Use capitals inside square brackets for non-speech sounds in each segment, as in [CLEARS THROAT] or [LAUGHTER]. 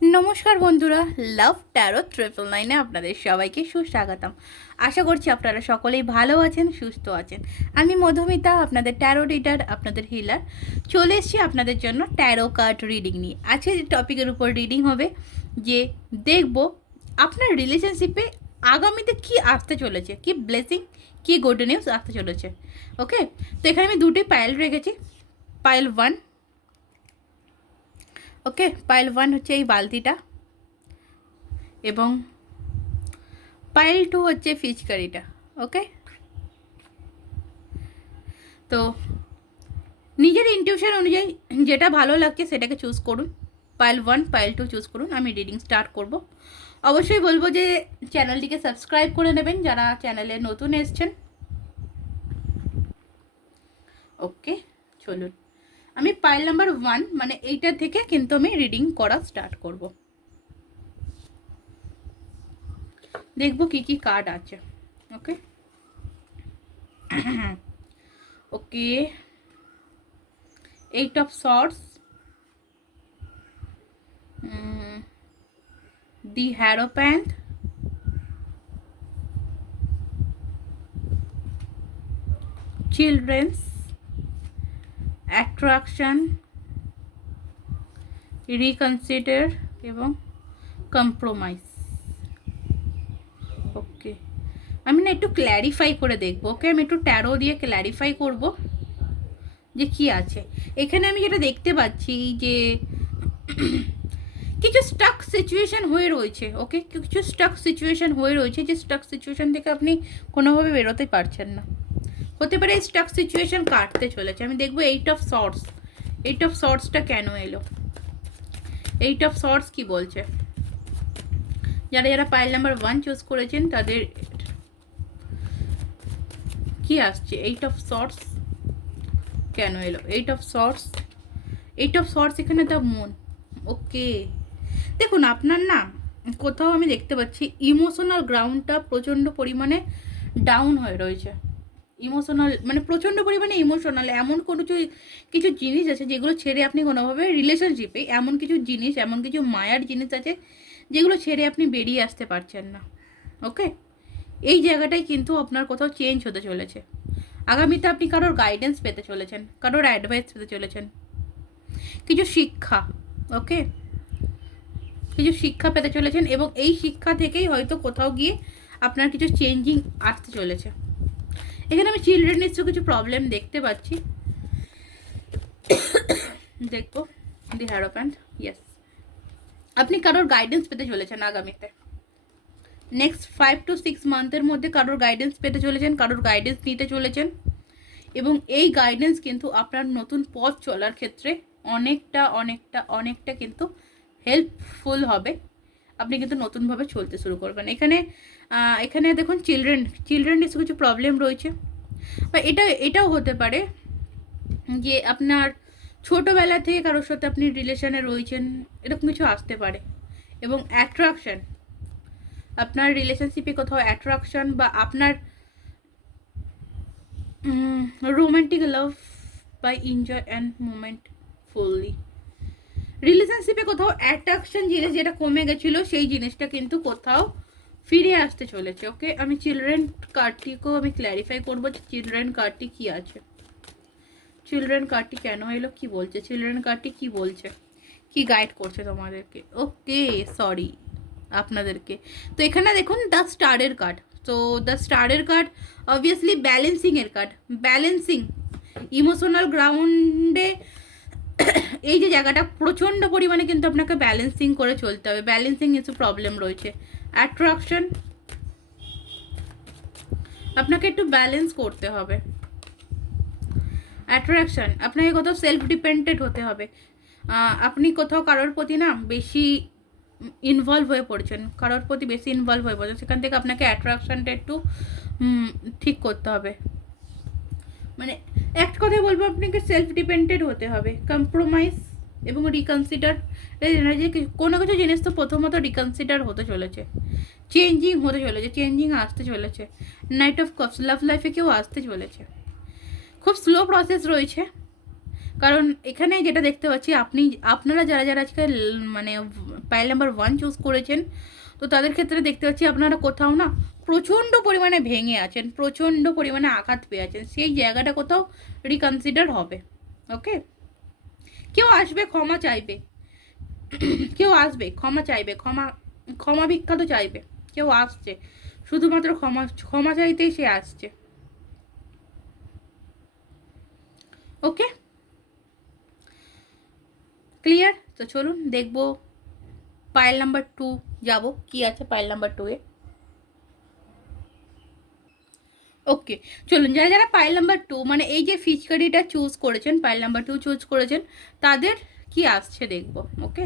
নমস্কার বন্ধুরা লাভ taro triple নাইনে আপনাদের সবাইকে সুস্বাগতম। আশা করছি আপনারা সকলেই ভালো আছেন, সুস্থ আছেন। আমি মধুমিতা, আপনাদের ট্যারো রিডার আপনাদের হিলার চলে এসেছি আপনাদের জন্য ট্যারো কার্ড রিডিং নিয়ে। আজকে যে টপিকের উপর রিডিং হবে, যে দেখব আপনার রিলেশনশিপে আগামীতে কি আসতে চলেছে, কি ব্লেসিং কি গুড নিউজ আসতে চলেছে। ওকে তো এখানে আমি দুটি পায়েল রেখেছি। Pile one okay pile one হচ্ছে এই বালতিটা। এবং পাইল টু হচ্ছে ফিচকারিটা ওকে? তো নিজের ইনটিউশন অনুযায়ী যেটা ভালো লাগছে সেটাকে চুজ করুন। Pile one pile two choose করুন, আমি রিডিং স্টার্ট করব। অবশ্যই বলব যে চ্যানেলটিকে সাবস্ক্রাইব করে নেবেন যারা চ্যানেলে নতুন এসছেন। ওকে, চলুন। আমি পাইল নাম্বার ওয়ান মানে এইটা থেকে কিন্তু আমি রিডিং করা স্টার্ট করব। দেখব কি কি কার্ড আছে okay okay eight of swords the hierophant children's attraction reconsider এবং কম্প্রোমাইজ ওকে আমি না একটু ক্ল্যারিফাই করে দেখব ওকে আমি একটু ট্যারো দিয়ে ক্ল্যারিফাই করব যে কি আছে। এখানে আমি যেটা দেখতে পাচ্ছি যে [CLEARS THROAT] কিছু স্টাক সিচুয়েশন হয়ে রয়েছে ওকে কিছু স্টাক সিচুয়েশন হয়ে রয়েছে, যে স্টাক সিচুয়েশন থেকে আপনি কোনোভাবে বেরোতে পারছেন না। হতে পারে স্টাক সিচুয়েশন কাটতে চলেছে। আমি দেখব eight of swords eight of শর্টসটা কেন এলো? এইট অফ শর্টস কি বলছে? যারা যারা পাইল নাম্বার ওয়ান চুজ করেছেন, তাদের কি আসছে? এইট অফ শর্টস কেন এলো? Eight of swords eight of swords এখানে দ্য মুন ওকে। দেখুন, আপনার না কোথাও আমি দেখতে পাচ্ছি ইমোশনাল গ্রাউন্ডটা প্রচণ্ড পরিমাণে ডাউন হয়ে রয়েছে। ইমোশনাল মানে প্রচণ্ড পরিমাণে ইমোশনাল এমন কোনো কিছু কিছু জিনিস আছে যেগুলো ছেড়ে আপনি কোনোভাবে রিলেশনশিপে এমন কিছু জিনিস, এমন কিছু মায়ার জিনিস আছে যেগুলো ছেড়ে আপনি বেরিয়ে আসতে পারছেন না ওকে এই জায়গাটাই কিন্তু আপনার কোথাও চেঞ্জ হতে চলেছে। আগামীতে আপনি কারোর গাইডেন্স পেতে চলেছেন, কারোর অ্যাডভাইস পেতে চলেছেন। কিছু শিক্ষা ওকে কিছু শিক্ষা পেতে চলেছেন এবং এই শিক্ষা থেকেই হয়তো কোথাও গিয়ে আপনার কিছু চেঞ্জিং আসতে চলেছে। এখানে আমি চিলড্রেন ইস্যু কিছু প্রবলেম দেখতে পাচ্ছি। দেখব দি হ্যারোপ্যান্ট ইয়েস আপনি কারোর গাইডেন্স পেতে চলেছেন আগামীতে। নেক্সট ফাইভ টু সিক্স মান্থের মধ্যে কারোর গাইডেন্স পেতে চলেছেন, কারোর গাইডেন্স নিতে চলেছেন। এবং এই গাইডেন্স কিন্তু আপনার নতুন পথ চলার ক্ষেত্রে অনেকটা অনেকটা অনেকটা কিন্তু হেল্পফুল হবে। আপনি কিন্তু নতুনভাবে চলতে শুরু করবেন। এখানে এখানে দেখুন চিলড্রেন চিলড্রেন কিছু কিছু প্রবলেম রয়েছে। বা এটা, এটাও হতে পারে যে আপনার ছোটোবেলা থেকে কারোর সাথে আপনি রিলেশনে রয়েছেন, এরকম কিছু আসতে পারে। এবং অ্যাট্রাকশন আপনার রিলেশনশিপে কোথাও অ্যাট্রাকশান বা আপনার romantic love by enjoy and moment fully রিলেশনশিপে কোথাও অ্যাট্রাকশন জিনিস যেটা কমে গেছিল, সেই জিনিসটা কিন্তু কোথাও ফিরে আসতে চলেছে ওকে আমি চিলড্রেন কার্ডটিকেও আমি ক্ল্যারিফাই করব যে চিলড্রেন কার্ডটি কী আছে। চিলড্রেন কার্ডটি কেন এলো, কি বলছে? চিলড্রেন কার্ডটি কি বলছে? কি গাইড করছে তোমাদেরকে? ওকে সরি আপনাদেরকে। তো এখানে দেখুন দ্য স্টারের কার্ড তো দ্য স্টারের কার্ড অবভিয়াসলি ব্যালেন্সিংয়ের কার্ড ব্যালেন্সিং ইমোশনাল গ্রাউন্ডে এই যে জায়গাটা প্রচণ্ড পরিমাণে কিন্তু আপনাকে ব্যালেন্সিং করে চলতে হবে। ব্যালেন্সিং কিছু প্রবলেম রয়েছে। অ্যাট্রাকশন আপনাকে একটু ব্যালেন্স করতে হবে। অ্যাট্রাকশন আপনাকে কোথাও সেলফ ডিপেন্ডেন্ট হতে হবে। আপনি কোথাও কারোর প্রতি না বেশি ইনভলভ হয়ে পড়ছেন। কারোর প্রতি বেশি ইনভলভ হয়ে পড়ছেন। সেখান থেকে আপনাকে অ্যাট্রাকশনটা একটু ঠিক করতে হবে। মানে এক কথায় বলব আপনাকে সেলফ ডিপেন্ডেড হতে হবে কম্প্রোমাইজ এবং রিকনসিডার যে কোনো কিছু জিনিস তো প্রথমত রিকনসিডার হতে চলেছে চেঞ্জিং হতে চলেছে চেঞ্জিং আসতে চলেছে নাইট অফ কপস লাভ লাইফে কেউ আসতে চলেছে। খুব স্লো প্রসেস রয়েছে, কারণ এখানে যেটা দেখতে পাচ্ছি, আপনি, আপনারা যারা যারা আজকে মানে পাইল নাম্বার ওয়ান চুজ করেছেন তো তাদের ক্ষেত্রে দেখতে পাচ্ছি আপনারা কোথাও না প্রচণ্ড পরিমাণে ভেঙে আছেন, প্রচণ্ড পরিমাণে আঘাত পেয়ে আছেন। সেই জায়গাটা কোথাও রিকনসিডার হবে ওকে কেউ আসবে, ক্ষমা চাইবে। কেউ আসবে, ক্ষমা চাইবে, ক্ষমা ক্ষমা বিখ্যাত চাইবে। কেউ আসছে, শুধুমাত্র ক্ষমা ক্ষমা চাইতেই সে আসছে। ওকে ক্লিয়ার তো চলুন, দেখব। পাইল নাম্বার টু যাব। কি আছে পাইল নাম্বার টু এ? ওকে, চলুন, যারা যারা পাইল নাম্বার টু মানে এই যে ফিচকারিটা চুজ করেছেন, পাইল নাম্বার টু চুজ করেছেন, তাদের কি আসছে দেখব, ওকে?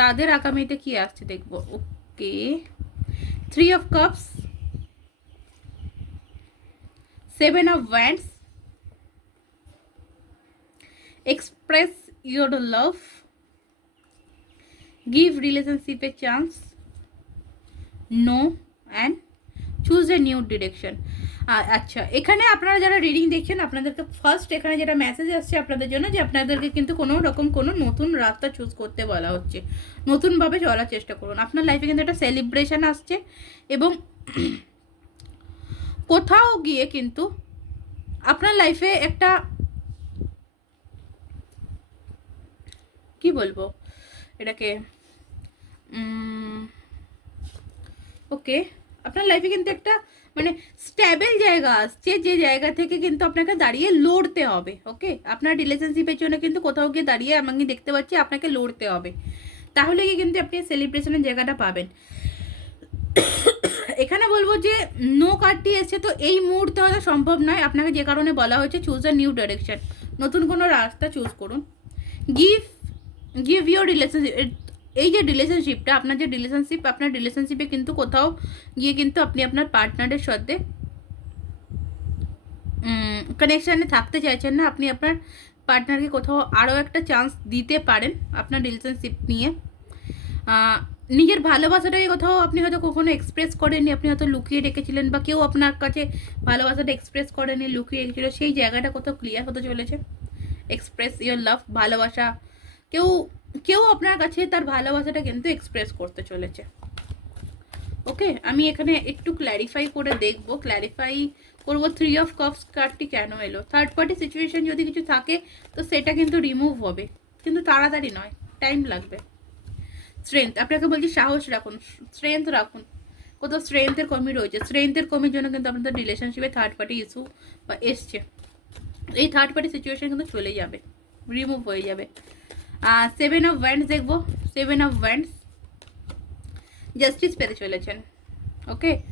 তাদের আগামীতে কি আসছে দেখব, okay? Three of cups, seven of wands express your love relationship a chance. No. And choose a new direction. আচ্ছা এখানে আপনারা যারা রিডিং দেখছেন, আপনাদেরকে ফার্স্ট এখানে যেটা মেসেজ আসছে আপনাদের জন্য যে আপনাদেরকে কিন্তু কোনো রকম কোনো নতুন রাস্তা চুজ করতে বলা হচ্ছে। নতুনভাবে চলার চেষ্টা করুন। আপনার লাইফে কিন্তু একটা সেলিব্রেশন আসছে এবং [CLEARS THROAT] কোথাও গিয়ে কিন্তু আপনার লাইফে একটা কি বলব? এটাকে ওকে আপনার লাইফে কিন্তু একটা মানে স্ট্যাবেল জায়গা আসছে যে জায়গা থেকে কিন্তু আপনাকে দাঁড়িয়ে লড়তে হবে ওকে আপনার রিলেশনশিপের জন্য কিন্তু কোথাও গিয়ে দাঁড়িয়ে আমি দেখতে পাচ্ছি আপনাকে লড়তে হবে। তাহলে কি কিন্তু আপনি সেলিব্রেশনের জায়গাটা পাবেন। এখানে বলব যে নো কার্ডটি এসছে তো এই মুহূর্তে হয়তো সম্ভব নয়। আপনাকে যে কারণে বলা হয়েছে চুজ আ নিউ ডাইরেকশন নতুন কোনো রাস্তা চুজ করুন। গিভ গিভ ইউর রিলেশনশিপ এই যে রিলেশনশিপটা আপনার যে রিলেশনশিপ আপনার রিলেশনশিপে কিন্তু কোথাও গিয়ে কিন্তু আপনি আপনার পার্টনারের সাথে কানেকশানে থাকতে চাইছেন না, আপনি আপনার পার্টনারকে কোথাও আরও একটা চান্স দিতে পারেন আপনার রিলেশনশিপ নিয়ে। নিজের ভালোবাসাটাকে কোথাও আপনি হয়তো কখনো এক্সপ্রেস করেননি, আপনি হয়তো লুকিয়ে রেখেছিলেন বা কেউ আপনার কাছে ভালোবাসাটা এক্সপ্রেস করেনি, লুকিয়ে রেখেছিল, সেই জায়গাটা কোথাও ক্লিয়ার হতে চলেছে। এক্সপ্রেস ইয়োর লাভ ভালোবাসা, কেউ কেউ আপনার কাছে তার ভালোবাসাটা কিন্তু এক্সপ্রেস করতে চলেছে। ওকে আমি এখানে একটু ক্ল্যারিফাই করে দেখব। ক্ল্যারিফাই করব থ্রি অফ কাপস কার্ডটি কেন এলো? থার্ড পার্টি সিচুয়েশন যদি কিছু থাকে, তো সেটা কিন্তু রিমুভ হবে। কিন্তু তাড়াতাড়ি নয় টাইম লাগবে। স্ট্রেংথ আপনাকে বলছি সাহস রাখুন স্ট্রেংথ রাখুন। কোথাও স্ট্রেংথের কমি রয়েছে। স্ট্রেংথের কমির জন্য কিন্তু আপনাদের রিলেশনশিপে থার্ড পার্টি ইস্যু বা এসছে। এই থার্ড পার্টি সিচুয়েশন কিন্তু চলে যাবে রিমুভ হয়ে যাবে। সেভেন অফ ওয়ান্ডস দেখব সেভেন অফ ওয়ান্ডস জাস্টিস পেতে চলেছেন ওকে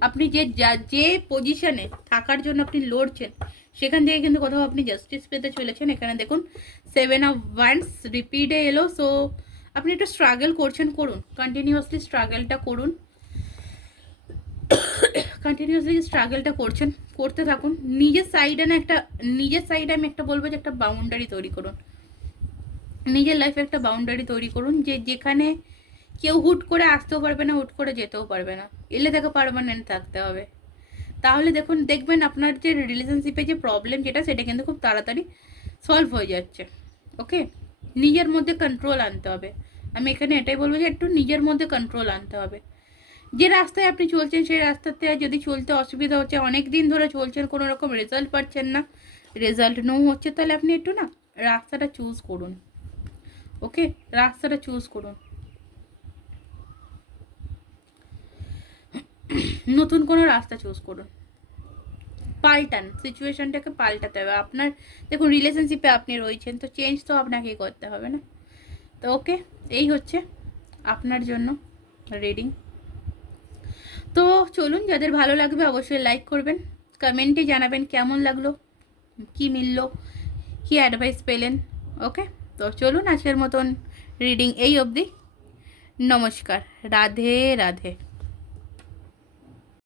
আপনি যে, যা- পজিশনে থাকার জন্য আপনি লড়ছেন, সেখান থেকে কিন্তু কোথাও আপনি জাস্টিস পেতে চলেছেন। এখানে দেখুন সেভেন অফ ওয়ান্ডস রিপিটে এলো সো আপনি একটু স্ট্রাগল করছেন, করুন। কন্টিনিউয়াসলি স্ট্রাগলটা করুন। কন্টিনিউয়াসলি স্ট্রাগলটা করছেন, করতে থাকুন। নিজের সাইডে না একটা, নিজের সাইডে আমি একটা বলব যে একটা বাউন্ডারি তৈরি করুন। নিজের লাইফে একটা বাউন্ডারি তৈরি করুন যে যেখানে কেউ হুট করে আসতেও পারবে না, হুট করে যেতেও পারবে না। এলে দেখে পারমানেন্ট থাকতে হবে। তাহলে দেখুন, দেখবেন আপনার যে রিলেশনশিপে যে প্রবলেম যেটা, সেটা কিন্তু খুব তাড়াতাড়ি সলভ হয়ে যাচ্ছে। ওকে নিজের মধ্যে কন্ট্রোল আনতে হবে। আমি এখানে এটাই বলব যে একটু নিজের মধ্যে কন্ট্রোল আনতে হবে। যে রাস্তায় আপনি চলছেন, সেই রাস্তাতে যদি চলতে অসুবিধা হচ্ছে অনেক দিন ধরে চলছেন, কোনো রকম রেজাল্ট পাচ্ছেন না রেজাল্ট নো হচ্ছে, তাহলে আপনি একটু না রাস্তাটা চুজ করুন। ওকে, রাস্তাটা চুজ করুন। নতুন কোনো রাস্তা চুজ করুন। পাল্টান সিচুয়েশনটাকে পাল্টাতে হবে। আপনার, দেখুন রিলেশনশিপে আপনি রয়েছেন, তো চেঞ্জ তো আপনাকেই করতে হবে না। তো ওকে, এই হচ্ছে আপনার জন্য রিডিং তো চলুন, যাদের ভালো লাগবে অবশ্যই লাইক করবেন। কমেন্টে জানাবেন কেমন লাগল, কি মিললো, কি অ্যাডভাইস পেলেন, ওকে? তো চলুন আজকের মতন রিডিং এই অবধি। নমস্কার। রাধে রাধে।